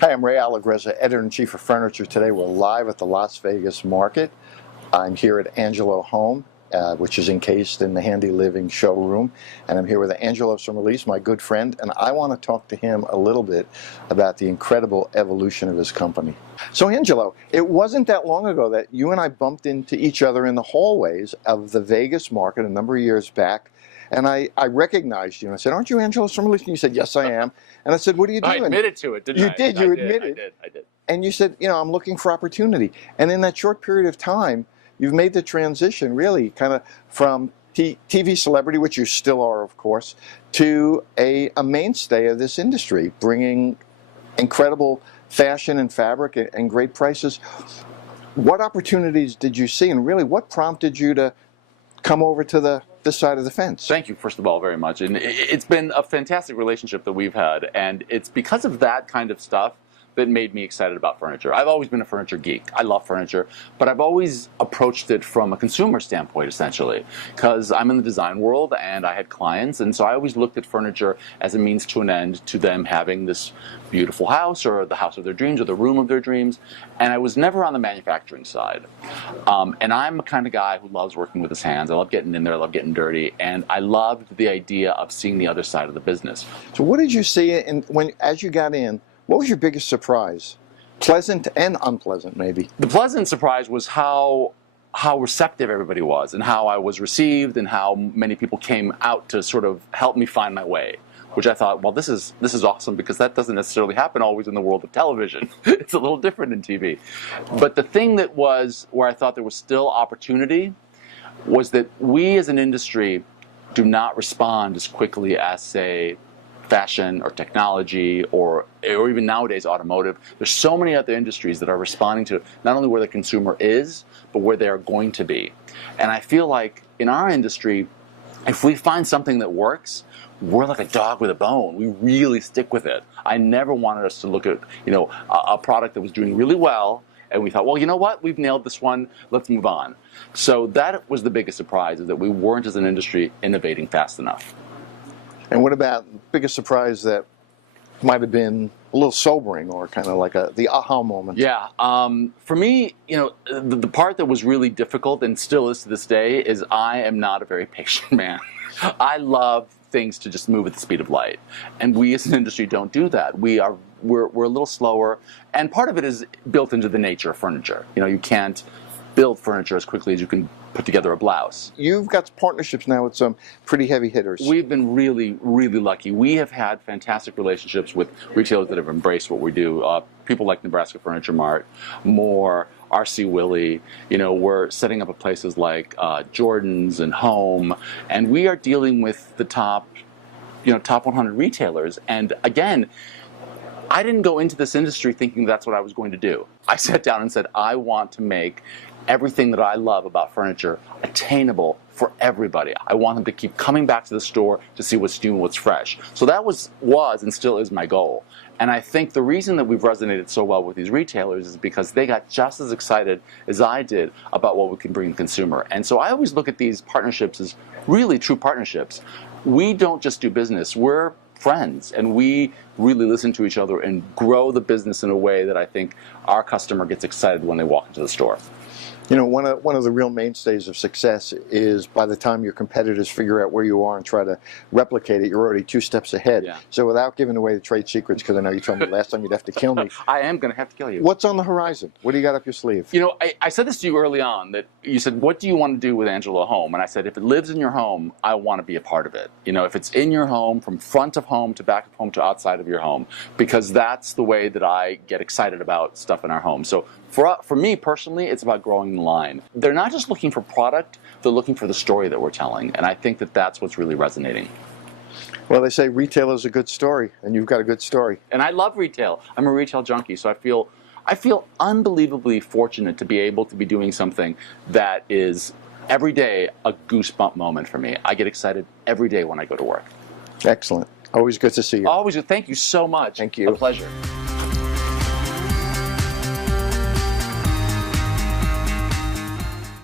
Hi, I'm Ray Allegrezza, Editor-in-Chief of Furniture. Today we're live at the Las Vegas Market. I'm here at Angelo Home, which is encased in the Handy Living showroom. And I'm here with Angelo Surmelis, my good friend, and I want to talk to him a little bit about the incredible evolution of his company. So Angelo, it wasn't that long ago that you and I bumped into each other in the hallways of the Vegas Market a number of years back. And I recognized you, and I said, "Aren't you Angelo Surmelis?" And you said, "Yes, I am." And I said, "What are you doing?" I admitted to it, didn't I? You did, you admitted. I did. And you said, "I'm looking for opportunity." And in that short period of time, you've made the transition really kind of from TV celebrity, which you still are, of course, to a mainstay of this industry, bringing incredible fashion and fabric and great prices. What opportunities did you see, and really what prompted you to come over to this side of the fence? Thank you, first of all, very much. And it's been a fantastic relationship that we've had, and it's because of that kind of stuff that made me excited about furniture. I've always been a furniture geek. I love furniture, but I've always approached it from a consumer standpoint, essentially, because I'm in the design world and I had clients, and so I always looked at furniture as a means to an end to them having this beautiful house or the house of their dreams or the room of their dreams, and I was never on the manufacturing side. And I'm the kind of guy who loves working with his hands. I love getting in there, I love getting dirty, and I loved the idea of seeing the other side of the business. So what did you see as you got in? What was your biggest surprise? Pleasant and unpleasant, maybe. The pleasant surprise was how receptive everybody was, and how I was received, and how many people came out to sort of help me find my way. Which I thought, well, this is awesome, because that doesn't necessarily happen always in the world of television. It's a little different in TV. But the thing that was where I thought there was still opportunity was that we as an industry do not respond as quickly as, say, fashion or technology or even nowadays automotive. There's so many other industries that are responding to not only where the consumer is, but where they are going to be. And I feel like in our industry, if we find something that works, we're like a dog with a bone. We really stick with it. I never wanted us to look at a product that was doing really well and we thought, well, you know what? We've nailed this one. Let's move on. So that was the biggest surprise, is that we weren't as an industry innovating fast enough. And what about the biggest surprise that might have been a little sobering, or kind of like the aha moment? Yeah, for me, the part that was really difficult, and still is to this day, is I am not a very patient man. I love things to just move at the speed of light, and we as an industry don't do that. We're a little slower, and part of it is built into the nature of furniture. You can't build furniture as quickly as you can put together a blouse. You've got partnerships now with some pretty heavy hitters. We've been really, really lucky. We have had fantastic relationships with retailers that have embraced what we do. People like Nebraska Furniture Mart, Moore, RC Willey. We're setting up at places like Jordan's and Home, and we are dealing with the top 100 retailers. And again, I didn't go into this industry thinking that's what I was going to do. I sat down and said, I want to make everything that I love about furniture attainable for everybody. I want them to keep coming back to the store to see what's new and what's fresh. So that was and still is my goal. And I think the reason that we've resonated so well with these retailers is because they got just as excited as I did about what we can bring the consumer. And so I always look at these partnerships as really true partnerships. We don't just do business, we're friends, and we really listen to each other and grow the business in a way that I think our customer gets excited when they walk into the store. One of the real mainstays of success is by the time your competitors figure out where you are and try to replicate it, you're already 2 steps ahead. Yeah. So without giving away the trade secrets, because I know you told me last time you'd have to kill me. I am going to have to kill you. What's on the horizon? What do you got up your sleeve? I said this to you early on, that you said, what do you want to do with Angelo Home? And I said, if it lives in your home, I want to be a part of it. If it's in your home, from front of home to back of home to outside of your home, because that's the way that I get excited about stuff in our home. So for me personally, it's about growing the line. They're not just looking for product, they're looking for the story that we're telling. And I think that that's what's really resonating. Well, they say retail is a good story, and you've got a good story. And I love retail. I'm a retail junkie, so I feel unbelievably fortunate to be able to be doing something that is every day a goosebump moment for me. I get excited every day when I go to work. Excellent. Always good to see you. Always. Thank you so much. Thank you. A pleasure.